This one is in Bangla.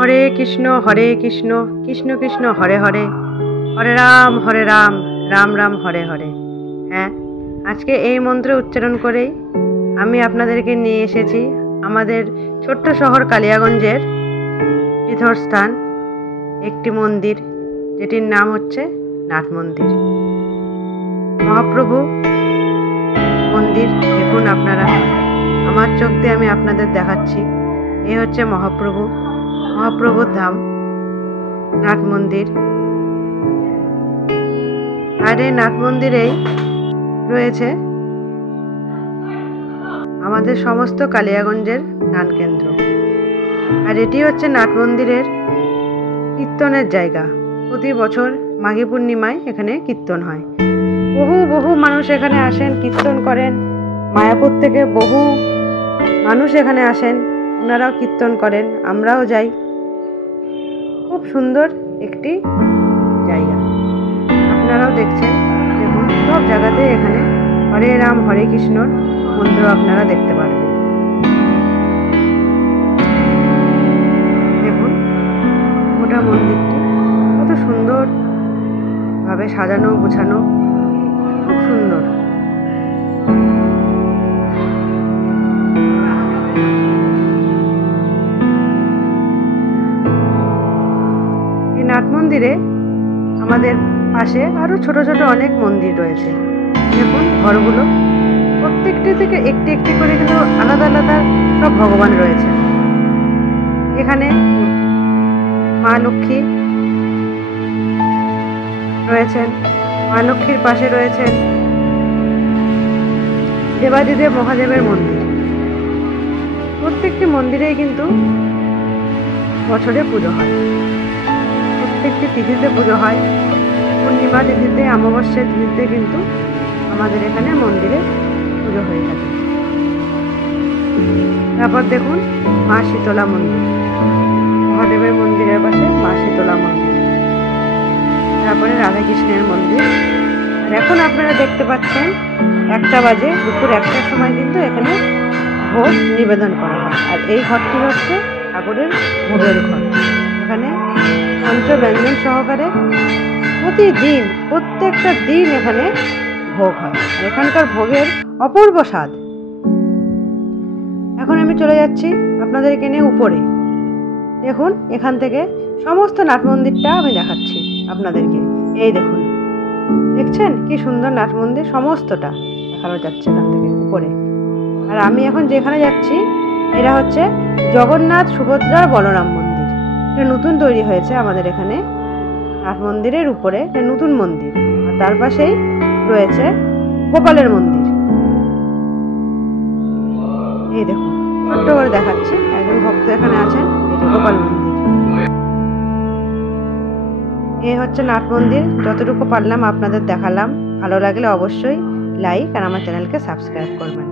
হরে কৃষ্ণ কৃষ্ণ কৃষ্ণ হরে হরে, হরে রাম রাম রাম হরে হরে। হ্যাঁ, আজকে এই মন্ত্র উচ্চারণ করেই আমি আপনাদেরকে নিয়ে এসেছি আমাদের ছোট্ট শহর কালিয়াগঞ্জের তীর্থস্থান একটি মন্দির, যেটির নাম হচ্ছে নাট মন্দির। মহাপ্রভু মন্দির দেখুন আপনারা, আমার চোখ দিয়ে আমি আপনাদের দেখাচ্ছি। এই হচ্ছে মহাপ্রভুর ধাম নাট মন্দির। আর এই নাট মন্দিরেই রয়েছে আমাদের সমস্ত কালিয়াগঞ্জের নাট কেন্দ্র। আর এটি হচ্ছে নাট মন্দিরের কীর্তনের জায়গা। প্রতি বছর মাঘী পূর্ণিমায় এখানে কীর্তন হয়। বহু মানুষ এখানে আসেন, কীর্তন করেন। মায়াপুর থেকে বহু মানুষ এখানে আসেন, ওনারাও কীর্তন করেন, আমরাও যাই। খুব সুন্দর একটি জায়গা, আপনারাও দেখছেন। দেখুন, সব জায়গাতে এখানে হরে রাম হরে কৃষ্ণর মন্ত্র আপনারা দেখতে পারবেন। দেখুন গোটা মন্দিরটি কত সুন্দর ভাবে সাজানো গোছানো, খুব সুন্দর। এই নাট মন্দিরে আমাদের পাশে আরো ছোট ছোট অনেক মন্দির রয়েছে। দেখুন ঘরগুলো, প্রত্যেকটি থেকে একটি একটি করে কিন্তু আলাদা আলাদা সব ভগবান রয়েছে। এখানে মা লক্ষ্মী রয়েছেন, মা লক্ষ্মীর পাশে রয়েছেন দেবাদিদেব মহাদেবের মন্দির। প্রত্যেকটি মন্দিরেই কিন্তু বছরে পুজো হয়, প্রত্যেকটি তিথিতে পুজো হয়। পূর্ণিমা তিথিতে, অমাবস্যার তিথিতে কিন্তু আমাদের এখানে মন্দিরে পুজো হয়ে থাকে। তারপর দেখুন মা শীতলা মন্দির, মহাদেবের মন্দিরের পাশে মা শীতলা মন্দির। তারপরে রাধাকৃষ্ণের মন্দির। আর এখন আপনারা দেখতে পাচ্ছেন 1টা বাজে, দুপুর 1টার সময় কিন্তু এখানে ভোগ নিবেদন করা হয়। আর এই ঘরটি হচ্ছে ঠাকুরের ভোগের ঘর। এখানে পঞ্চব্যঞ্জন সহকারে প্রতিদিন, প্রত্যেকটা দিন এখানে ভোগ হয়। আর এখানকার ভোগের অপূর্ব স্বাদ। এখন আমি চলে যাচ্ছি আপনাদেরকে নিয়ে উপরে। দেখুন এখান থেকে সমস্ত নাট মন্দিরটা আমি দেখাচ্ছি আপনাদেরকে। এই দেখুন, দেখছেন কি সুন্দর নাট মন্দির, সমস্তটা দেখানো যাচ্ছে এখান থেকে উপরে। আর আমি এখন যেখানে যাচ্ছি এটা হচ্ছে জগন্নাথ সুভদ্রা বলরাম মন্দির। এটা নতুন তৈরি হয়েছে আমাদের এখানে নাট মন্দিরের উপরে, এটা নতুন মন্দির। আর তার পাশেই রয়েছে গোপালের মন্দির। এই দেখুন ছোট্ট করে দেখাচ্ছি, একজন ভক্ত এখানে আছেন। এই যে গোপাল মন্দির। এই হচ্ছে নাট মন্দির। যতটুকু পারলাম আপনাদের দেখালাম। ভালো লাগলে অবশ্যই লাইক আর আমার চ্যানেলকে সাবস্ক্রাইব করবেন।